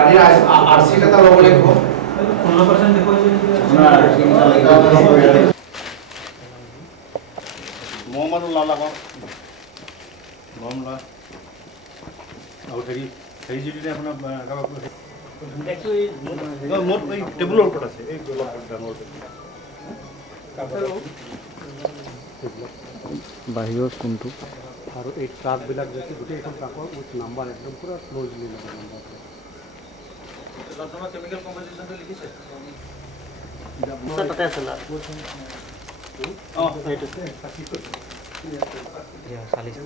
গাড়ীৰ আৰচি এটা ল'ব লাগিব 15% দেখুৱাইছে আপোনাৰ আৰচি এটা লাগিব মোহাম্মদ লালা মামলা আৰু হেৰি যদি আপোনাৰ মোট টেবুলৰ ওপৰত আছে এই ডাঙৰ বাহিৰত কোনটো আৰু এই ট্ৰাকবিলাক যে গোটেই এখন ট্ৰাকৰ উইথ নাম্বাৰ একদম পুৰা ক্লোজলি লগা নাম্বাৰ কেমিকেল কম্পোজিশনটো লিখিছে তাতে আছে না এইটো চালিছে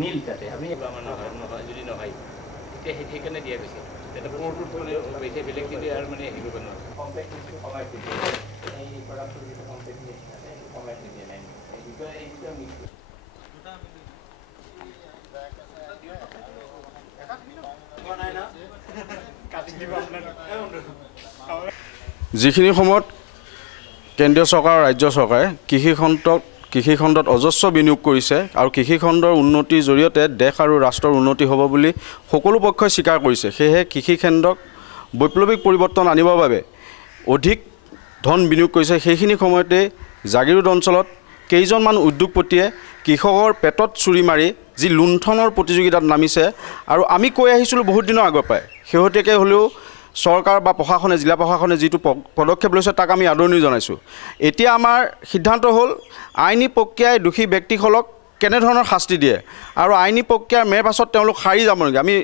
নীল তাতে আমি যদি নহয় তেতিয়া সেইকাৰণে দিয়া গৈছে তেতিয়া পৰটোত বেছি বেলেগ কিন্তু আৰু মানে হেৰি কৰিব যিখিনি সময়ত কেন্দ্ৰীয় চৰকাৰ ৰাজ্য চৰকাৰে কৃষি খণ্ডত অজস্ৰ বিনিয়োগ কৰিছে আৰু কৃষি খণ্ডৰ উন্নতিৰ জৰিয়তে দেশ আৰু ৰাষ্ট্ৰৰ উন্নতি হ'ব বুলি সকলো পক্ষই স্বীকাৰ কৰিছে সেয়েহে কৃষি খণ্ডক বৈপ্লৱিক পৰিৱৰ্তন আনিবৰ বাবে অধিক ধন বিনিয়োগ কৰিছে সেইখিনি সময়তে জাগিৰোড অঞ্চলত কেইজনমান উদ্যোগপতিয়ে কৃষকৰ পেটত চুৰি মাৰি যি লুণ্ঠনৰ প্ৰতিযোগিতাত নামিছে আৰু আমি কৈ আহিছিলোঁ বহুত দিনৰ আগৰ পৰাই শেহতীয়াকৈ হ'লেও চৰকাৰ বা প্ৰশাসনে জিলা প্ৰশাসনে যিটো পদক্ষেপ লৈছে তাক আমি আদৰণি জনাইছোঁ এতিয়া আমাৰ সিদ্ধান্ত হ'ল আইনী প্ৰক্ৰিয়াই দোষী ব্যক্তিসকলক কেনেধৰণৰ শাস্তি দিয়ে আৰু আইনী প্ৰক্ৰিয়াৰ মেৰ পাছত তেওঁলোক সাৰি যাব নেকি আমি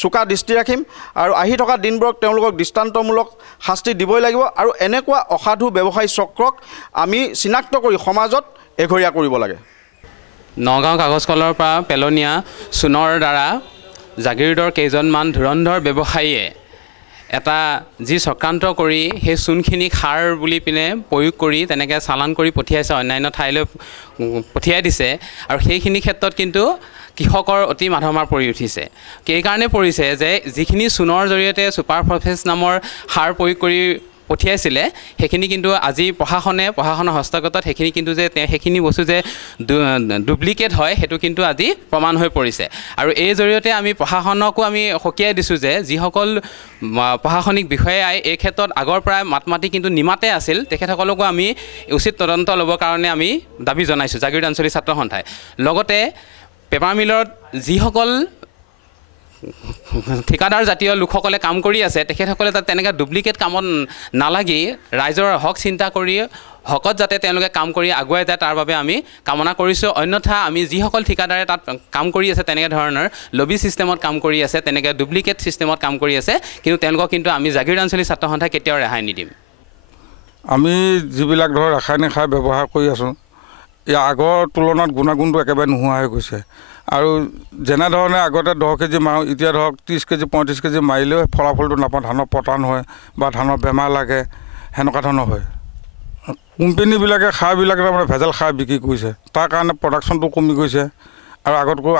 চোকা দৃষ্টি ৰাখিম আৰু আহি থকা দিনবোৰত তেওঁলোকক দৃষ্টান্তমূলক শাস্তি দিবই লাগিব আৰু এনেকুৱা অসাধু ব্যৱসায়ী চক্ৰক আমি চিনাক্ত কৰি সমাজত এঘৰীয়া কৰিব লাগে নগাঁও কাগজ কলৰ পৰা পেলনীয়া চূণৰ দ্বাৰা জাগিৰোডৰ কেইজনমান ধুৰন্ধৰ ব্যৱসায়ীয়ে এটা যি চক্ৰান্ত কৰি সেই চূণখিনিক সাৰ বুলি পিনে প্ৰয়োগ কৰি তেনেকৈ চালান কৰি পঠিয়াইছে অন্যান্য ঠাইলৈ পঠিয়াই দিছে আৰু সেইখিনি ক্ষেত্ৰত কিন্তু কৃষকৰ অতি মাধমাৰ পৰি উঠিছে সেইকাৰণে পৰিছে যে যিখিনি চূণৰ জৰিয়তে ছুপাৰ ফছফেট নামৰ সাৰ প্ৰয়োগ কৰি পঠিয়াইছিলে সেইখিনি কিন্তু আজি প্ৰশাসনৰ হস্তগতত সেইখিনি কিন্তু যে সেইখিনি বস্তু যে ডুপ্লিকেট হয় সেইটো কিন্তু আজি প্ৰমাণ হৈ পৰিছে আৰু এই জৰিয়তে আমি প্ৰশাসনকো আমি সকীয়াই দিছোঁ যে যিসকল প্ৰশাসনিক বিষয়াই এই ক্ষেত্ৰত আগৰ পৰাই মাতি কিন্তু নিমাতে আছিল তেখেতসকলকো আমি উচিত তদন্ত ল'বৰ কাৰণে আমি দাবী জনাইছোঁ জাগিৰোড আঞ্চলিক ছাত্ৰ সন্থাই লগতে পেপাৰ মিলত যিসকল ঠিকাদাৰ জাতীয় লোকসকলে কাম কৰি আছে তেখেতসকলে তাত তেনেকৈ ডুপ্লিকেট কামত নালাগি ৰাইজৰ হক চিন্তা কৰি হকত যাতে তেওঁলোকে কাম কৰি আগুৱাই যায় তাৰ বাবে আমি কামনা কৰিছোঁ অন্যথা আমি যিসকল ঠিকাদাৰে তাত কাম কৰি আছে তেনেকৈ ধৰণৰ লবি ছিষ্টেমত কাম কৰি আছে তেনেকৈ ডুপ্লিকেট ছিষ্টেমত কাম কৰি আছে কিন্তু তেওঁলোকক কিন্তু আমি জাগিৰোড আঞ্চলিক ছাত্ৰ সন্থাই কেতিয়াও ৰেহাই নিদিম আমি যিবিলাক ধৰ ৰাসায়নিক সাৰ ব্যৱহাৰ কৰি আছোঁ ইয়াৰ আগৰ তুলনাত গুণাগুণটো একেবাৰে নোহোৱা হৈ গৈছে আৰু যেনেধৰণে আগতে 10 কেজি মাৰোঁ এতিয়া ধৰক 30 কেজি 35 কেজি মাৰিলেও ফলাফলটো নাপাওঁ ধানৰ পতান হয় বা ধানৰ বেমাৰ লাগে সেনেকুৱা ধৰণৰ হয় কোম্পানীবিলাকে সাৰবিলাকে তাৰমানে ভেজাল সাৰ বিক্ৰী কৰিছে তাৰ কাৰণে প্ৰডাকশ্যনটো কমি গৈছে আৰু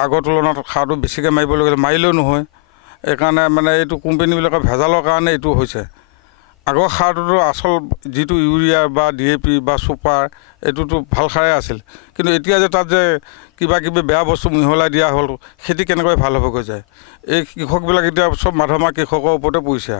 আগৰ তুলনাত সাৰটো বেছিকৈ মাৰিব লাগে মাৰিলেও নহয় এইকাৰণে মানে এইটো কোম্পানীবিলাকৰ ভেজালৰ কাৰণে এইটো হৈছে আগৰ সাৰটোতো আচল যিটো ইউৰিয়া বা DAP বা ছুপাৰ এইটোতো ভাল সাৰে আছিল কিন্তু এতিয়া যে তাত যে কিবা কিবি বেয়া বস্তু মিহলাই দিয়া হ'ল খেতি কেনেকৈ ভাল হ'বগৈ যায় এই কৃষকবিলাক এতিয়া চব মাধমাৰ কৃষকৰ ওপৰতে পৰিছে